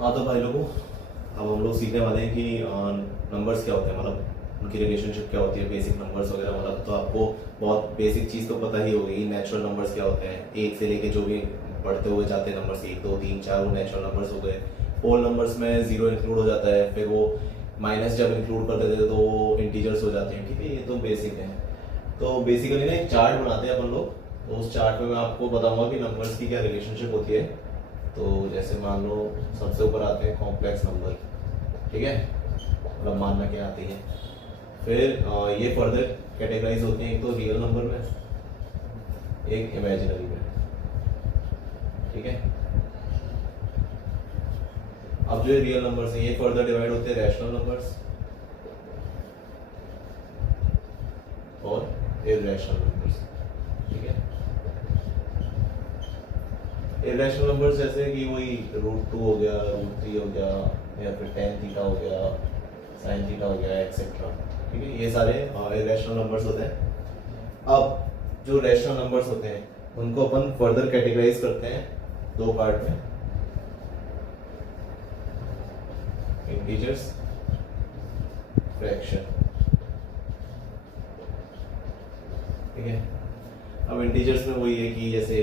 हाँ तो भाई लोगों, अब हम लोग सीखने वाले हैं कि नंबर्स क्या होते हैं, मतलब उनकी रिलेशनशिप क्या होती है, बेसिक नंबर्स वगैरह। मतलब तो आपको बहुत बेसिक चीज़ तो पता ही होगी, नेचुरल नंबर्स क्या होते हैं। एक से लेके जो भी बढ़ते हुए जाते हैं नंबर्स, 1 2 3 4, वो नेचुरल नंबर्स हो गए। होल नंबर्स में जीरो इंक्लूड हो जाता है, फिर वो माइनस जब इंक्लूड कर देते हैं तो वो इंटीजर्स हो जाते हैं। ठीक है, ये तो बेसिक है। तो बेसिकली ना एक चार्ट बनाते हैं अपन लोग, तो उस चार्ट में मैं आपको बताऊंगा कि नंबर्स की क्या रिलेशनशिप होती है। तो जैसे मान लो सबसे ऊपर आते हैं कॉम्प्लेक्स नंबर, ठीक है, मतलब मानना क्या आती है। फिर ये फर्दर कैटेगराइज होते हैं, एक तो रियल नंबर में, एक इमेजिनरी में। ठीक है, अब जो रियल नंबर्स हैं ये फर्दर डिवाइड होते हैं रैशनल नंबर्स और इररेशनल नंबर्स। ठीक है, इरेशनल नंबर्स जैसे कि वही √2 हो गया, √3 हो गया, या फिर tan थीटा हो गया, sin थीटा हो गया, एक्सेट्रा। ठीक है, ये सारे इरेशनल नंबर्स होते हैं। अब जो रैशनल नंबर्स होते हैं उनको अपन फर्दर कैटेगराइज करते हैं दो पार्ट में, इंटीजर्स, फ्रैक्शन। ठीक है, अब इंटीजर्स में वही है कि जैसे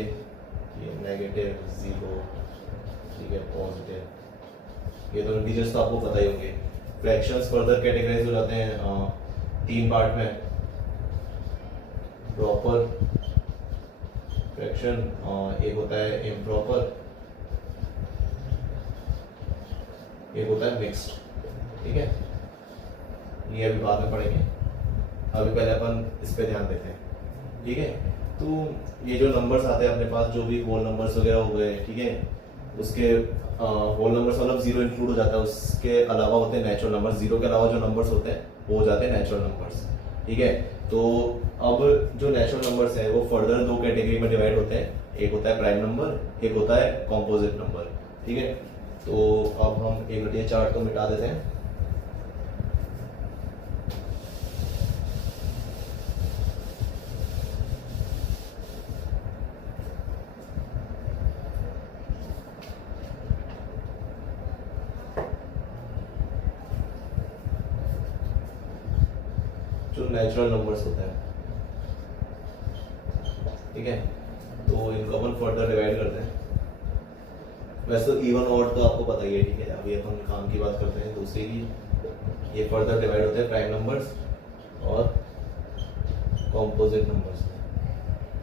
ये नेगेटिव, 0, ठीक है, पॉजिटिव, ये तो इंटीजर्स तो आपको पता ही होंगे। फ्रैक्शंस फर्दर कैटेगराइज हो जाते हैं तीन पार्ट में, प्रॉपर फ्रैक्शन, एक होता है इम्प्रॉपर, एक होता है मिक्स्ड। ठीक है, ये अभी बाद में पढ़ेंगे, अभी पहले अपन इस पे ध्यान देते हैं। ठीक है, तो ये जो नंबर्स आते हैं अपने पास, जो भी होल नंबर्स वगैरह हो गए, ठीक है, उसके होल नंबर्स मतलब जीरो इंक्लूड हो जाता है, उसके अलावा होते हैं नेचुरल नंबर्स। जीरो के अलावा जो नंबर्स होते हैं वो हो जाते हैं नेचुरल नंबर्स। ठीक है, तो अब जो नेचुरल नंबर्स हैं वो फर्दर दो कैटेगरी में डिवाइड होते हैं, एक होता है प्राइम नंबर, एक होता है कॉम्पोजिट नंबर। ठीक है, तो अब हम एक मिनट ये चार्ट को मिटा देते हैं। जो नेचुरल नंबर्स होते हैं, ठीक है, तो इनको अपन फर्दर डिवाइड करते हैं। वैसे तो इवन ऑड तो आपको पता ही है। ठीक है, अभी अपन काम की बात करते हैं दूसरी की। ये फर्दर डिवाइड होते हैं प्राइम नंबर्स और कॉम्पोजिट नंबर्स।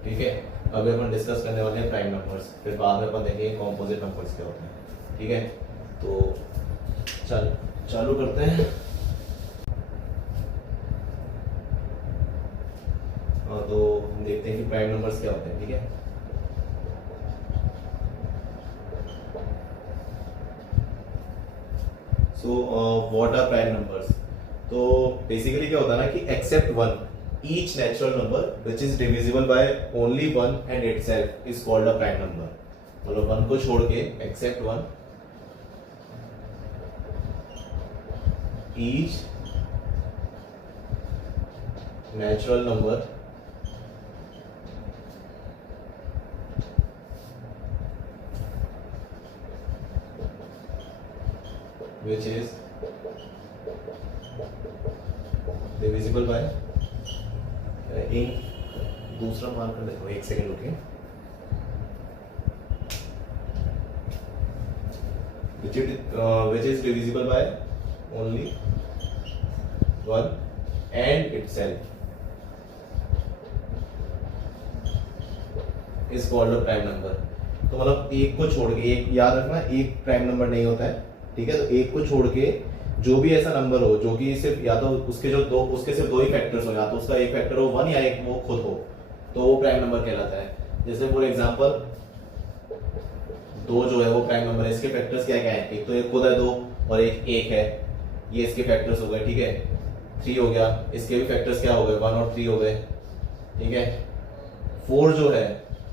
ठीक है, अभी अपन डिस्कस करने वाले हैं प्राइम नंबर्स, फिर बाद में अपन देखेंगे कॉम्पोजिट नंबर्स क्या होते हैं। ठीक है, तो चालू करते हैं। तो हम देखते हैं कि प्राइम नंबर्स क्या होते हैं। ठीक है, so what are prime numbers. तो बेसिकली क्या होता है ना कि except one, each natural number which is divisible by only one and itself is called a prime number. मतलब वन को छोड़ के, except one, each natural number which is divisible by, एक दूसरा मान कर देखो, एक सेकेंड रुकिए, which is divisible by only one and itself is called a prime number। तो मतलब एक को छोड़ के, एक याद रखना, एक प्राइम नंबर नहीं होता है। ठीक है, तो एक को छोड़ के जो भी ऐसा नंबर हो जो कि सिर्फ या तो उसके जो दो, उसके सिर्फ दो ही फैक्टर्स हो, या तो उसका एक फैक्टर हो 1 या एक वो खुद हो, तो वो प्राइम नंबर कहलाता है। जैसे फॉर एग्जांपल 2 जो है वो प्राइम नंबर है, इसके फैक्टर्स क्या क्या है, एक तो एक खुद है 2 और एक है, ये इसके फैक्टर्स हो गए। ठीक है, 3 हो गया, इसके भी फैक्टर्स क्या हो गए, 1 और 3 हो गए। ठीक है, 4 जो है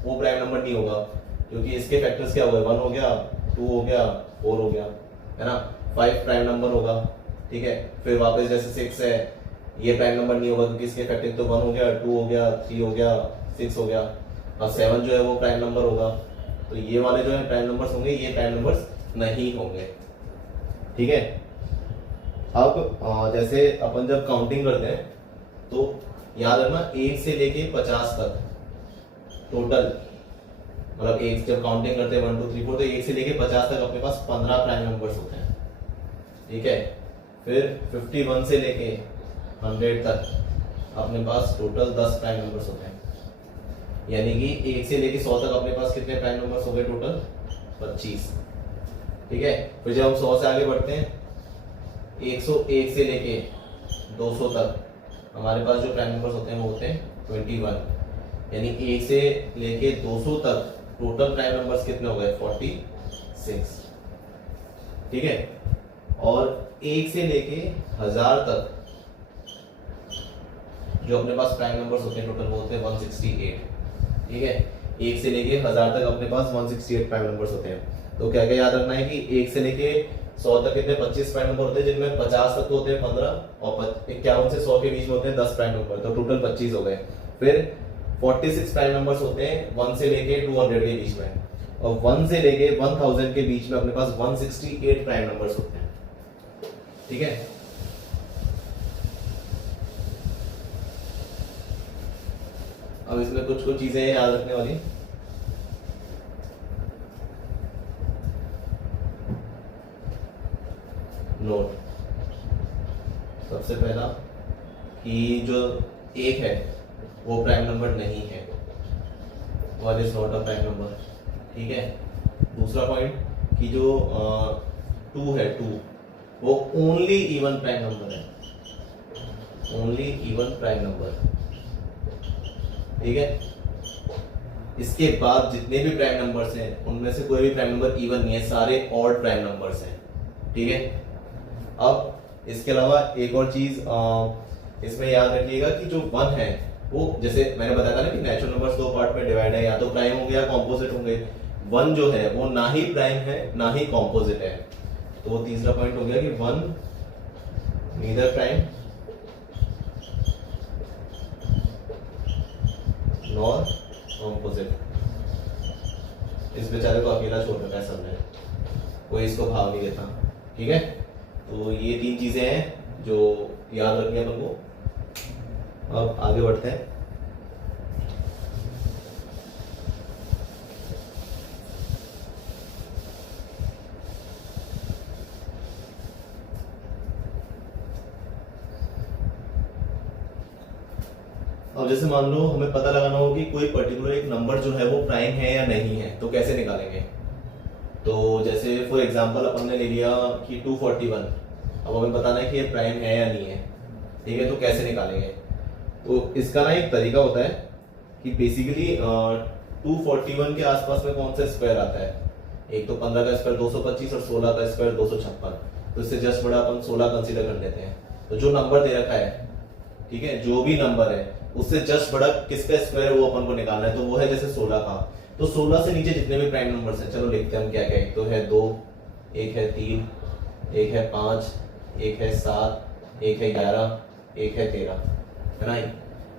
वो प्राइम नंबर नहीं होगा क्योंकि इसके फैक्टर्स क्या हो गए, 1 हो गया, 2 हो गया, 4 हो गया, है ना। 5 प्राइम नंबर होगा। ठीक है, फिर वापस जैसे 6 है, ये प्राइम नंबर नहीं होगा क्योंकि इसके फैक्टर तो 1 हो गया, 2 हो गया, 3 हो गया, 6 हो गया। अब 7 जो है वो प्राइम नंबर होगा। तो ये वाले जो है प्राइम नंबर्स होंगे, ये प्राइम नंबर्स नहीं होंगे। ठीक है। अब जैसे अपन जब काउंटिंग करते हैं तो याद रखना 1 से लेके 50 तक टोटल, मतलब एक जब काउंटिंग करते हैं 1 2 3 4 तो 1 से लेके 50 तक अपने पास 15 प्राइम नंबर्स होते हैं, ठीक है। फिर 51 से लेके 100 तक अपने पास टोटल 10 प्राइम नंबर्स होते हैं, यानी कि 1 से लेके 100 तक अपने पास कितने प्राइम नंबर्स हो गए टोटल 25, ठीक है। फिर जब हम 100 से आगे बढ़ते हैं 101 से लेके 200 तक हमारे पास जो प्राइम नंबर्स होते हैं वो होते हैं 21, यानी 1 से लेके 200 तक टोटल प्राइम नंबर्स कितने हो गए 46, ठीक है। और 1 से लेके 1000 तक जो अपने पास प्राइम नंबर्स होते हैं टोटल वो होते हैं 168, ठीक है। 1 से लेके 1000 तक अपने पास 168 प्राइम नंबर्स होते हैं। तो क्या क्या याद रखना है कि 1 से लेके 100 तक कितने 25 प्राइम नंबर होते हैं, जिनमें 50 तक तो होते हैं 15 और 51 से 100 के बीच में होते हैं 10 प्राइम नंबर, तो टोटल 25 हो गए। फिर 46 प्राइम नंबर्स होते हैं 1 से लेके 200 के बीच में, और 1 से लेके 1000 के बीच में अपने पास 168 प्राइम नंबर्स होते हैं, ठीक है। अब इसमें कुछ कुछ चीजें याद रखने वाली। नोट, सबसे पहला कि जो 1 है वो प्राइम नंबर नहीं है, one is not a prime number, ठीक है। दूसरा पॉइंट कि जो 2 है 2 वो ओनली इवन प्राइम नंबर है, ओनली इवन प्राइम नंबर, ठीक है। इसके बाद जितने भी प्राइम नंबर्स हैं उनमें से कोई भी प्राइम नंबर इवन नहीं है, सारे ऑड प्राइम नंबर्स हैं, ठीक है। अब इसके अलावा एक और चीज इसमें याद रखिएगा कि जो 1 है वो, जैसे मैंने बताया था ना कि नेचुरल नंबर्स 2 पार्ट में डिवाइड है, या तो प्राइम होंगे या कॉम्पोजिट होंगे। 1 जो है वो ना ही प्राइम है ना ही कॉम्पोजिट है, तो तीसरा पॉइंट हो गया कि 1 नीदर प्राइम नॉर कॉम्पोजिट। इस बेचारे को अकेला छोड़ रखा है सबने, कोई इसको भाव नहीं देता, ठीक है। तो ये 3 चीजें हैं जो याद रखनी है अपन को। अब आगे बढ़ते हैं। अब जैसे मान लो हमें पता लगाना हो कि कोई पर्टिकुलर एक नंबर जो है वो प्राइम है या नहीं है, तो कैसे निकालेंगे। तो जैसे फॉर एग्जांपल अपन ने ले लिया कि 241, अब हमें बताना है कि ये प्राइम है या नहीं है, ठीक है। तो कैसे निकालेंगे, तो इसका ना एक तरीका होता है कि बेसिकली 241 के आसपास में कौन सा स्क्वायर आता है, एक तो 15 का स्क्वायर 225 और 16 का स्क्वायर 256, तो इससे जस्ट बड़ा अपन 16 कंसीडर कर लेते हैं। तो जो नंबर दे रखा है, ठीक है, जो भी नंबर है उससे जस्ट बड़ा किसका स्क्वायर है वो अपन को निकालना है, तो वो है जैसे 16 का। तो 16 से नीचे जितने भी प्राइम नंबर्स हैं, चलो लिखते हैं हम क्या क्या। एक तो है 2, एक है 3, एक है 5, एक है 7, एक है 11, एक है 13, है ना।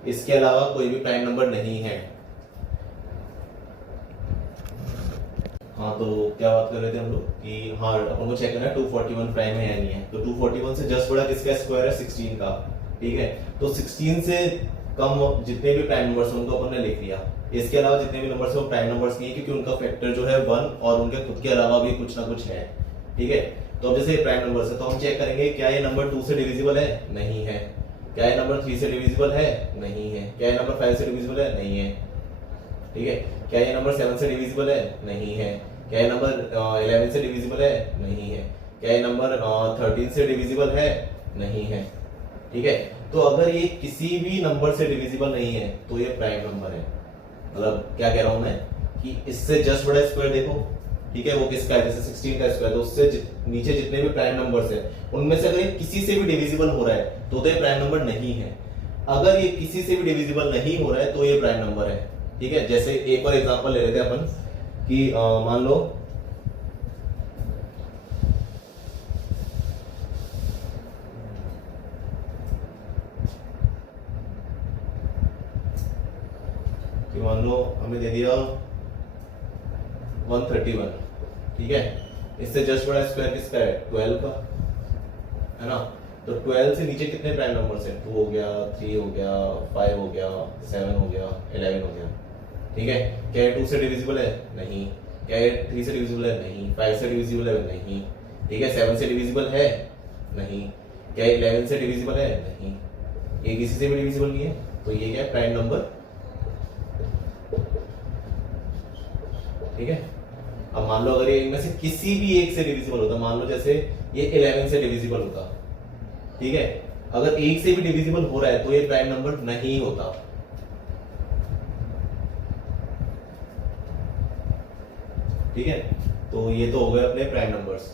इसके अलावा कोई भी प्राइम नंबर नहीं है। हाँ, तो क्या बात कर रहे थे हम लोग कि हाँ अपन को चेक करना है 241 प्राइम है या नहीं है। तो 241 से जस्ट बड़ा किसका स्क्वायर है 16 का, ठीक है। तो 16 से कम जितने भी प्राइम नंबर्स हैं उनको अपन ने लिख लिया। इसके अलावा जितने भी नंबर्स हैं वो प्राइम नंबर्स नहीं है, क्योंकि उनका फैक्टर जो है 1 और उनके खुद के अलावा भी कुछ ना कुछ है, ठीक है। तो अब जैसे प्राइम नंबर्स है तो हम चेक करेंगे क्या ये नंबर 2 से डिविजिबल है, नहीं है। क्या ये नंबर 3 से डिविजिबल है, नहीं है। क्या ये नंबर 5 से डिविजिबल है, नहीं है, ठीक है। क्या ये नंबर 7 से डिविजिबल है, नहीं है। क्या ये नंबर 11 से डिविजिबल है, नहीं है। क्या ये नंबर 13 से डिविजिबल है, नहीं है, ठीक है। तो अगर ये किसी भी नंबर से डिविजिबल नहीं है तो ये प्राइम नंबर है। मतलब क्या कह रहा हूं मैं कि इससे जस्ट बड़ा स्क्वायर देखो, ठीक है, वो किसका है, जैसे 16 का स्क्वायर, तो उससे नीचे जितने भी प्राइम नंबर्स हैं उनमें से अगर ये किसी से भी डिविजिबल हो रहा है तो ये प्राइम नंबर नहीं है। अगर ये किसी से भी डिविजिबल नहीं हो रहा है तो ये प्राइम नंबर है, ठीक है। जैसे एक और एग्जांपल ले लेते हैं अपन कि मान लो हमें दे दिया 131, ठीक है। इससे जस्ट बड़ा स्क्वायर किसका है, 12 का, है ना। तो 12 से नीचे कितने प्राइम नंबर्स हैं, 2 हो गया, 3 हो गया, 5 हो गया, 7 हो गया, 11 हो गया, ठीक है। क्या ये 2 से डिविजिबल है, नहीं। क्या ये 3 से डिविजिबल है, नहीं। 5 से डिविजिबल है, नहीं। ठीक है। 7 से डिविजिबल है, नहीं। क्या 11 से डिविजिबल है, नहीं। ये किसी से भी डिविजिबल नहीं है, तो ये क्या है, प्राइम नंबर, ठीक है। अब मान लो अगर ये इनमें से किसी भी एक से डिविजिबल होता, मान लो जैसे ये 11 से डिविजिबल होता, ठीक है। अगर एक से भी डिविजिबल हो रहा है तो ये प्राइम नंबर नहीं होता, ठीक है। तो ये तो हो गए अपने प्राइम नंबर्स।